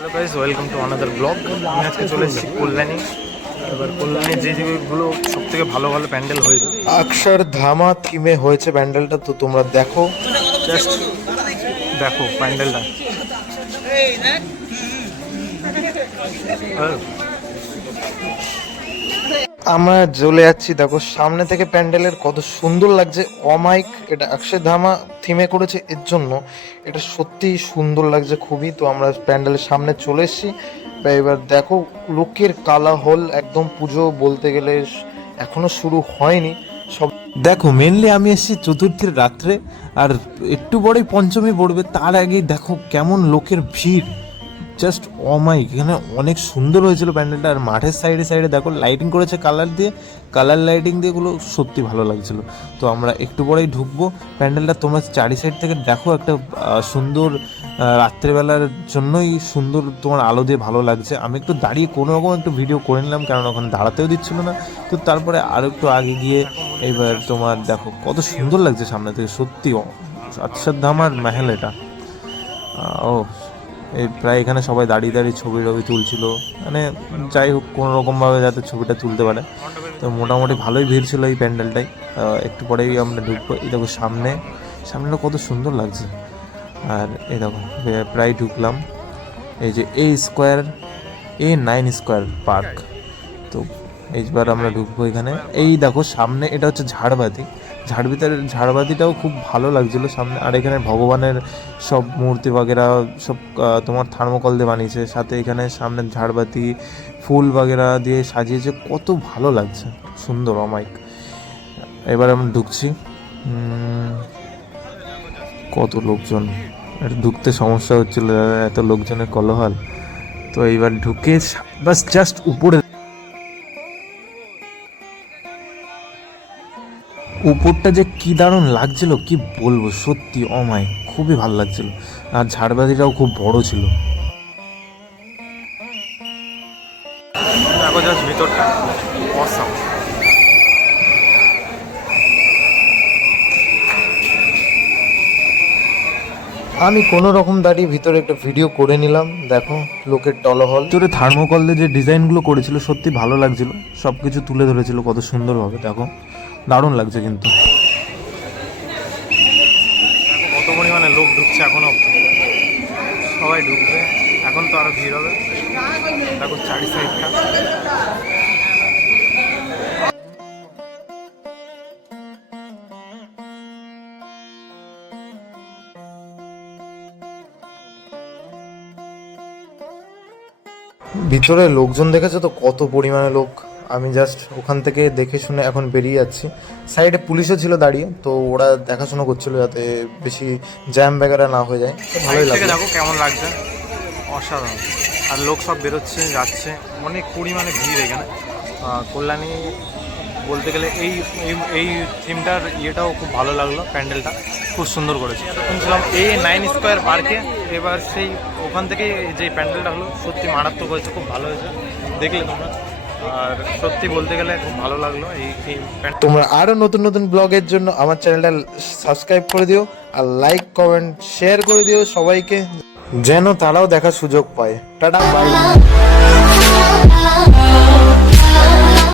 Welcome to another blog আমি আজকে চলে এসেছি কল্যাণী। এবার কল্যাণী যে যেগুলো সব থেকে ভালো ভালো প্যান্ডেল হয়েছে। অক্ষর ধামা থিমে হয়েছে প্যান্ডেলটা তো তোমরা দেখো। জাস্ট দেখো প্যান্ডেলটা। হ্যাঁ, আমরা চলে যাচ্ছি, দেখো সামনে থেকে প্যান্ডেলের কত সুন্দর লাগছে। অমাইক এটা অক্ষয় ধামা থিমে করেছে, এর জন্য এটা সত্যিই সুন্দর লাগছে খুবই। তো আমরা প্যান্ডেলের সামনে চলে এসেছি। এবার দেখো, লোকের কালা হল একদম পুজো বলতে গেলে এখনও শুরু হয়নি। সব দেখো মেনলি আমি এসেছি চতুর্থীর রাত্রে, আর একটু বড়ই পঞ্চমী পড়বে, তার আগেই দেখো কেমন লোকের ভিড়। জাস্ট অমাইক এখানে অনেক সুন্দর হয়েছিল প্যান্ডেলটা। আর মাঠের সাইডে সাইডে দেখো লাইটিং করেছে কালার দিয়ে। কালার লাইটিং দিয়ে গুলো সত্যি ভালো লাগছিল। তো আমরা একটু পরেই ঢুকবো। প্যান্ডেলটা তোমরা চারি সাইড থেকে দেখো একটা সুন্দর রাত্রেবেলার জন্যই সুন্দর তোমার আলো দিয়ে ভালো লাগছে। আমি একটু দাঁড়িয়ে কোনো রকম একটু ভিডিও করে নিলাম, কারণ ওখানে দাঁড়াতেও দিচ্ছিল না। তো তারপরে আরও একটু আগে গিয়ে এবার তোমার দেখো, কত সুন্দর লাগছে সামনে থেকে। সত্যি আচ্ছা ধামার মেহেল এটা। ও এই প্রায় এখানে সবাই দাঁড়িয়ে দাঁড়িয়ে ছবি টবি তুলছিল। মানে যাই হোক কোনো রকমভাবে যাতে ছবিটা তুলতে পারে। তো মোটামুটি ভালোই ভিড় ছিল এই প্যান্ডেলটাই। একটু পরেই আমরা ঢুকবো। এই দেখো সামনে, সামনেটা কত সুন্দর লাগছে। আর এই দেখো প্রায় ঢুকলাম। এই যে A square A nine square park তো এইবার আমরা ঢুকবো এখানে। এই দেখো, সামনে এটা হচ্ছে ঝাড়বাতি। ঝাড়বিতার ঝাড়বাতিটাও খুব ভালো লাগছিল সামনে। আর এখানে ভগবানের সব মূর্তি বাগেরা, সব তোমার থার্মোকল দিয়ে বানিয়েছে। সাথে এখানে সামনে ঝাড়বাতি, ফুল বাগেরা দিয়ে সাজিয়েছে। কত ভালো লাগছে। সুন্দর অমাইক এবার আমরা ঢুকছি। কত লোকজন। ঢুকতে সমস্যা হচ্ছিল, এত লোকজনের কলহল। তো এইবার ঢুকে বাস জাস্ট উপরে উপরটা যে কি দারুণ লাগছিল কি বলব? সত্যি অমায় খুবই ভালো লাগছিল। আর ঝাড়বাতিটাও খুব বড় ছিল। ভিতরটা। আমি কোনো রকম দাঁড়িয়ে ভিতরে একটা ভিডিও করে নিলাম। দেখো লোকের টলহল। ভিতরে থার্মোকল দিয়ে যে ডিজাইনগুলো করেছিল সত্যি ভালো লাগছিল। সব কিছু তুলে ধরেছিল কত সুন্দরভাবে দেখো। দারুণ লাগছে কিন্তু। কত পরিমাণে লোক ঢুকছে এখনও সবাই ঢুকবে। এখন তো আরও ভিড় হবে। দেখো চারি সাইডটা ভিতরে লোকজন দেখেছে তো? কত পরিমাণে লোক? আমি জাস্ট ওখান থেকে দেখে শুনে এখন বেরিয়ে যাচ্ছি। সাইডে পুলিশও ছিল দাঁড়িয়ে তো ওরা দেখাশোনা করছিল যাতে বেশি জ্যাম ব্যাগারা না হয়ে যায়। ভালোই লাগল। দেখো কেমন লাগছে। অসাধারণ। আর লোক সব বেরোচ্ছে যাচ্ছে। অনেক পরিমাণে ভিড় এখানে। কল্যাণী বলতে গেলে এই এই- এই থিমটার ইয়েটাও খুব ভালো লাগল প্যান্ডেলটা খুব সুন্দর করেছে। এতক্ষণ ছিলাম এই নাইন স্কোয়ার পার্কে এবার সেই ওখান থেকে যে প্যান্ডেলটা হলো সত্যি মারাত্মক হয়েছে খুব ভালো হয়েছে। দেখলে তোমরা। আর সত্যি বলতে গেলে খুব ভালো লাগল এই তোমরা আরও নতুন নতুন ব্লগের জন্য আমার চ্যানেলটা সাবস্ক্রাইব করে দিও আর লাইক কমেন্ট শেয়ার করে দিও সবাইকে, যেন তারাও দেখার সুযোগ পায়। Tata bye